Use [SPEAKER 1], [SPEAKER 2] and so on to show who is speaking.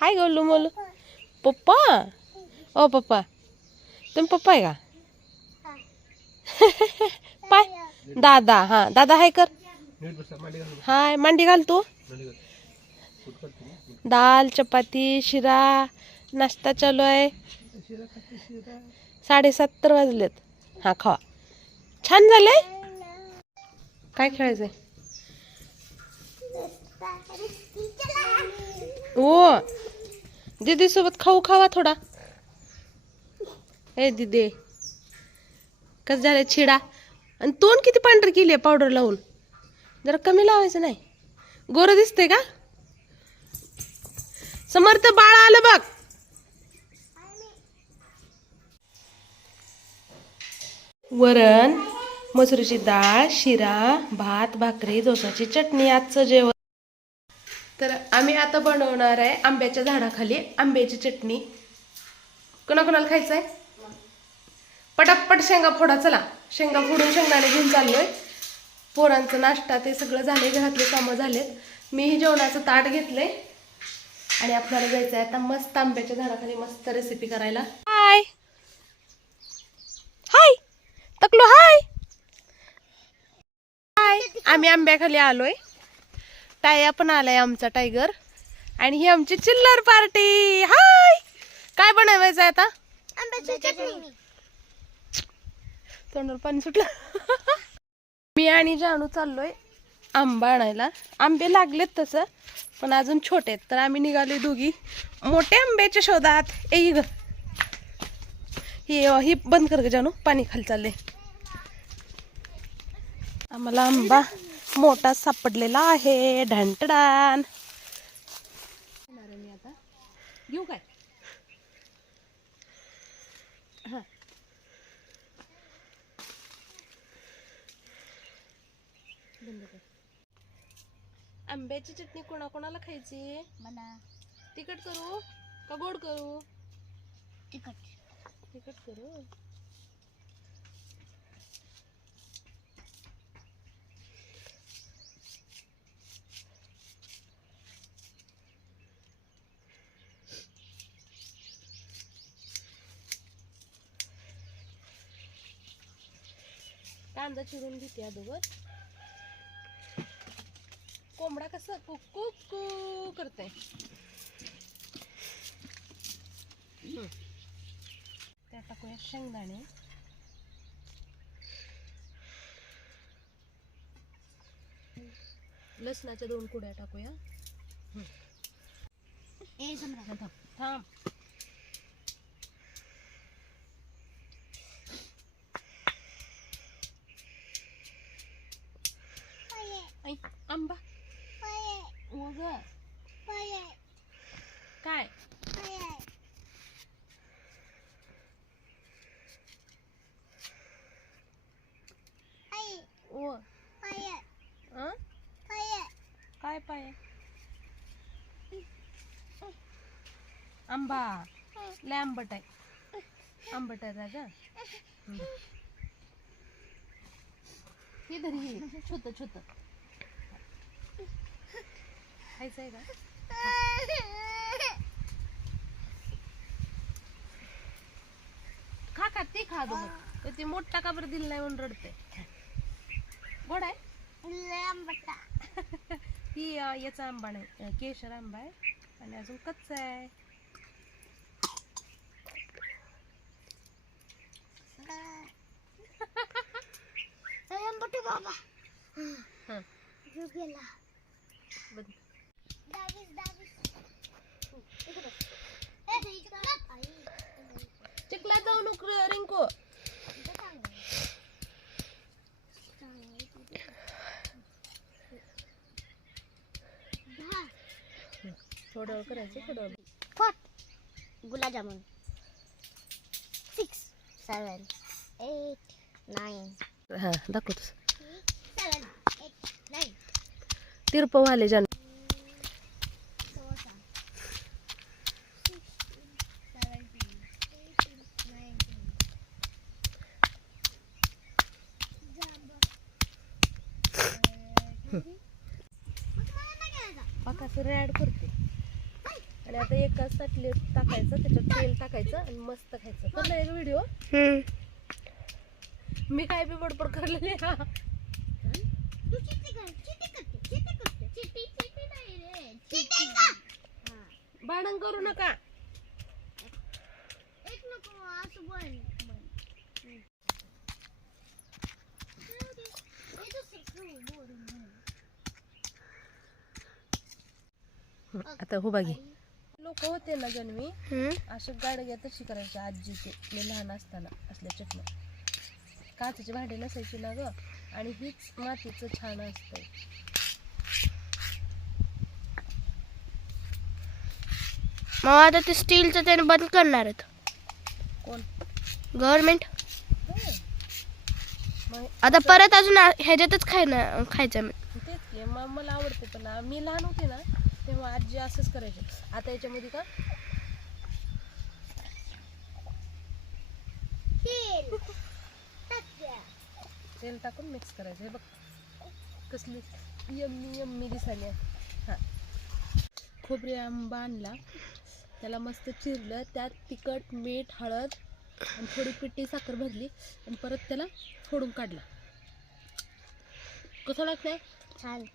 [SPEAKER 1] हाय गोलू मोलू पप्पा ओ पप्पा तुम्ही पप्पा आहे का पाय दादा हा दादा हाय कर हाय मांडी घाल तू दाल चपाती शिरा नाश्ता चालू आहे साडेसत्तर वाजलेत हा खावा छान झालंय काय खेळायचंय ओ दीदी सोबत खाऊ खावा थोडा. ए दीदी कसं झालं छिडा? आणि तोंड किती पांढर केली आहे पावडर लावून? जरा कमी लावायचं नाही. गोरं दिसतंय का? समर्थ बाळ आलं बघ. वरण मसुरीची डाळ शिरा भात भाकरी दोसाची चटणी आजचं जेवण. आम्ही आता बनवणार आहे आंब्याच्या झाडाखाली आंब्याची चटणी. कोणाकोणाला खायचं आहे पटापट शेंगा फोडा चला. शेंगा फोडून शेंगदाणे घेऊन चाललोय. पोरांचं नाश्ता ते सगळं झाले घरातले कामं झालेत. मीही जेवणाचं ताट घेतलंय. आणि आपल्याला जायचं आहे आता मस्त आंब्याच्या झाडाखाली मस्त रेसिपी करायला. हाय हाय तकलो हाय हाय आम्ही आंब्याखाली आलोय. टाया पण आलाय आमचा टायगर. आणि ही आमची चिल्लर पार्टी. हाय! काय बनवायचं आहे आता तोंडावर पाणी सुटलं. मी आणि जानू चाललोय आंबा आणायला. आंबे लागलेत तसं पण अजून छोटे आहेत. तर आम्ही निघालोय दोघी. मोठ्या आंब्याच्या शोधात. ए ग. ही ही बंद कर ग जानू. पाणी खाली चाललंय. आम्हाला आंबा मोठा सापडलेला आहे. ढंटडान घेऊ काय? आंब्याची चटणी कोणाकोणाला खायची?
[SPEAKER 2] मला
[SPEAKER 1] तिखट करू का गोड करू?
[SPEAKER 2] तिखट.
[SPEAKER 1] तिखट करू? कांदा चिरून घेते अगोदर. कोंबडा कसं कुकू कू करते त्यात टाकूया शेंगदाणे. लसणाच्या दोन कुड्या टाकूया. थांब थांब ऐ, आंबा वग काय? ओ. काय पाय? आंबा. लय आंबट आहे. आंबट आहे राजा. हे धरी छोट छोट. खायचं आहे का? खा खा ते खा दोघं. तर ते मोठा का बरं दिलं नाही म्हणून रडते गोड आहे? अं, याचा आंबा नाही केशर आंबा आहे. आणि अजून कच्चा आहे.
[SPEAKER 2] बाबा. गेला.
[SPEAKER 1] चिखलात जाऊ नको रिंकू. थोडं करायचं थोडं.
[SPEAKER 2] Fourth. Gulab jamun six seven eight nine.
[SPEAKER 1] हा दाखवतोस.
[SPEAKER 2] Seven eight nine.
[SPEAKER 1] तिरप वाले जाण पाकाचं ॲड करते. आणि आता एका ताटलीत टाकायचं त्याच्यात तेल टाकायचं आणि मस्त खायचं. करलं एक व्हिडिओ. मी काय बी बडबड करलेली हा
[SPEAKER 2] तू चिट्टी कर चिट्टी करते चिट्टी करते चिट्टी चिट्टी नाही रे चिट्टी कर
[SPEAKER 1] भांडण करू नका
[SPEAKER 2] एक नको असं बन बन
[SPEAKER 1] आता हो बागी. लोक होते ना जन्मी असे गाडग्या तशी करायची आजी ते मी लहान असताना असल्या चटण्या काचेची भांडी नसायची ना ग आणि हीच मातीचं छान असतंय.
[SPEAKER 2] मग आता ते स्टीलचं त्याने बंद करणार आहेत.
[SPEAKER 1] कोण?
[SPEAKER 2] गव्हर्नमेंट आता परत अजून ह्याच्यातच खायना खायचं मी
[SPEAKER 1] तेच की मग मला आवडते पण मी लहान होते ना तेव्हा आजी असंच करायची. आता याच्यामध्ये का? तेल. टाकून मिक्स करायचं. हे बघ. कसली यम्मी यम्मी दिसायली. हां. खोबरे आंबा आणला. त्याला मस्त चिरलं. त्यात तिखट मीठ हळद आणि थोडी पिठी साखर भरली आणि परत त्याला फोडून काढला. कसं लागतंय?
[SPEAKER 2] छान.